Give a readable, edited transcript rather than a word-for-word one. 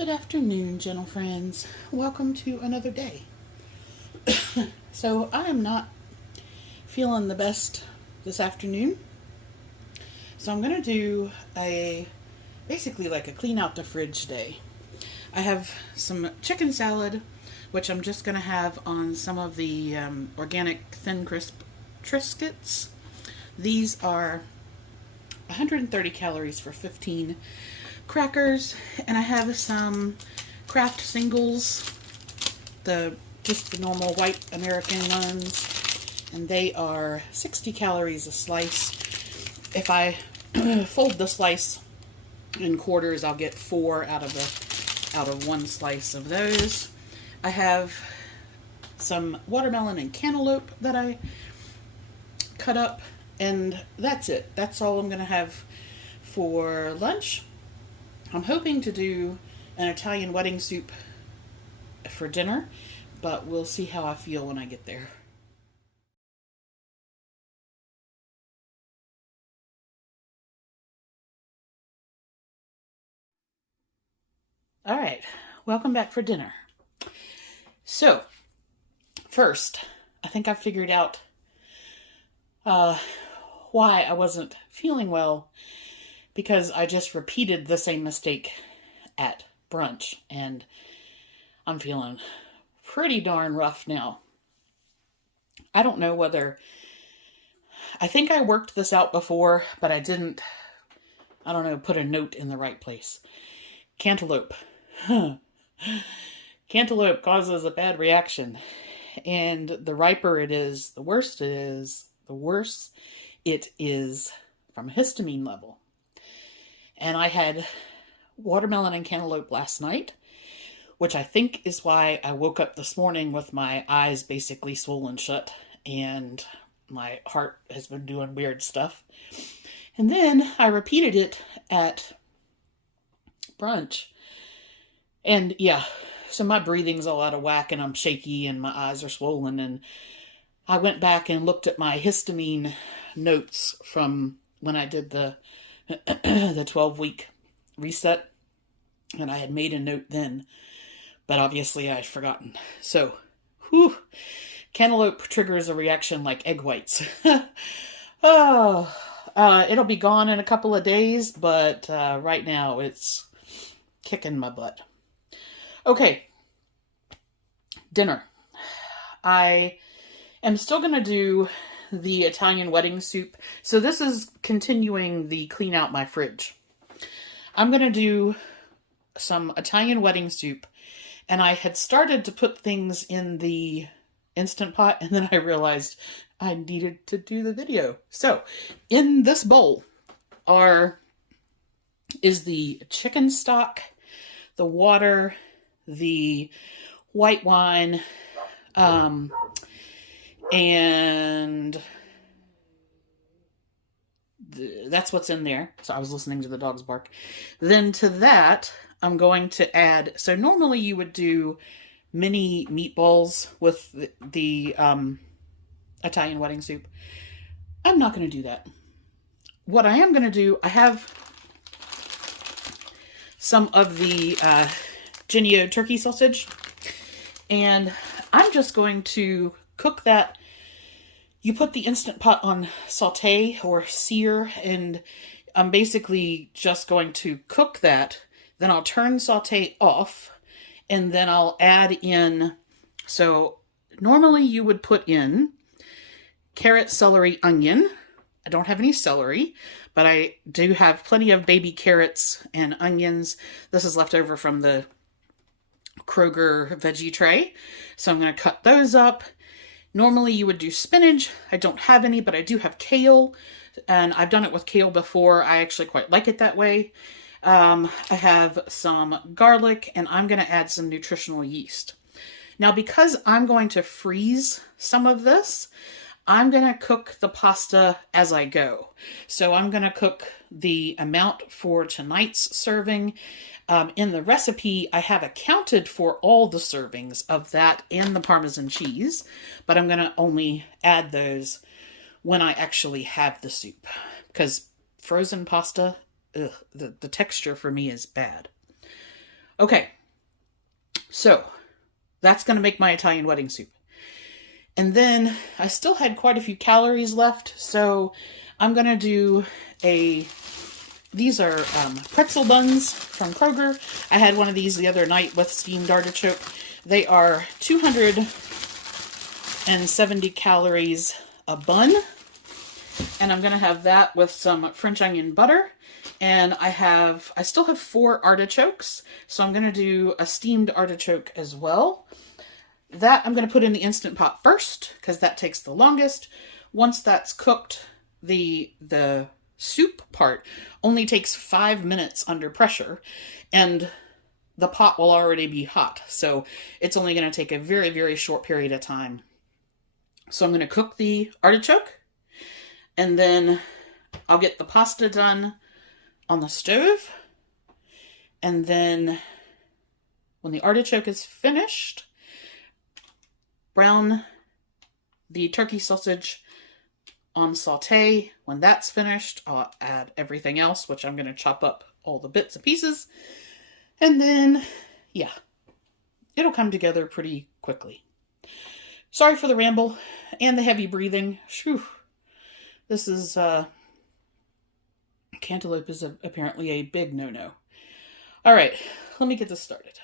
Good afternoon, gentle friends. Welcome to another day. So I am not feeling the best this afternoon. So I'm going to do basically like a clean out the fridge day. I have some chicken salad, which I'm just going to have on some of the organic thin crisp Triscuits. These are 130 calories for 15 crackers, and I have some Kraft singles, just the normal white American ones, and they are 60 calories a slice. If I fold the slice in quarters, I'll get 4 out of one slice of those. I have some watermelon and cantaloupe that I cut up, and that's it. That's all I'm going to have for lunch. I'm hoping to do an Italian wedding soup for dinner, but we'll see how I feel when I get there. All right, welcome back for dinner. So, first, I think I figured out why I wasn't feeling well, because I just repeated the same mistake at brunch, and I'm feeling pretty darn rough now. I don't know whether, I think I worked this out before, but I didn't, put a note in the right place. Cantaloupe. Cantaloupe causes a bad reaction, and the riper it is, the worse it is from a histamine level. And I had watermelon and cantaloupe last night, which I think is why I woke up this morning with my eyes basically swollen shut and my heart has been doing weird stuff. And then I repeated it at brunch. And yeah, so my breathing's all out of whack and I'm shaky and my eyes are swollen. And I went back and looked at my histamine notes from when I did the 12-week reset, and I had made a note then, but obviously I had forgotten. So, cantaloupe triggers a reaction like egg whites. It'll be gone in a couple of days, but right now it's kicking my butt. Okay, dinner. I am still going to do the Italian wedding soup. So this is continuing the clean out my fridge. I'm going to do some Italian wedding soup, and I had started to put things in the Instant Pot, and then I realized I needed to do the video. So in this bowl is the chicken stock, the water, the white wine, and that's what's in there. So I was listening to the dogs bark. Then to that, I'm going to add, so normally you would do mini meatballs with the Italian wedding soup. I'm not going to do that. What I am going to do, I have some of the Genio turkey sausage, and I'm just going to cook that. You put the Instant Pot on saute or sear, and I'm basically just going to cook that. Then I'll turn saute off, and then I'll add in, so normally you would put in carrot, celery, onion. I don't have any celery, but I do have plenty of baby carrots and onions. This is left over from the Kroger veggie tray, so I'm going to cut those up. Normally you would do spinach. I don't have any, but I do have kale, and I've done it with kale before. I actually quite like it that way. I have some garlic, and I'm going to add some nutritional yeast. Now, because I'm going to freeze some of this, I'm going to cook the pasta as I go. So I'm going to cook the amount for tonight's serving. In the recipe, I have accounted for all the servings of that and the Parmesan cheese, but I'm going to only add those when I actually have the soup, because frozen pasta, the texture for me is bad. Okay, so that's going to make my Italian wedding soup. And then I still had quite a few calories left, so I'm going to do these are pretzel buns from Kroger. I had one of these the other night with steamed artichoke. They are 270 calories a bun. And I'm going to have that with some French onion butter. And I still have 4 artichokes, so I'm going to do a steamed artichoke as well. That I'm going to put in the Instant Pot first, because that takes the longest. Once that's cooked, the soup part only takes 5 minutes under pressure, and the pot will already be hot. So it's only going to take a very, very short period of time. So I'm going to cook the artichoke, and then I'll get the pasta done on the stove. And then when the artichoke is finished, brown the turkey sausage on saute. When that's finished, I'll add everything else, which I'm going to chop up all the bits and pieces. And then, yeah, it'll come together pretty quickly. Sorry for the ramble and the heavy breathing. Whew. This is, Cantaloupe is apparently a big no-no. All right, let me get this started.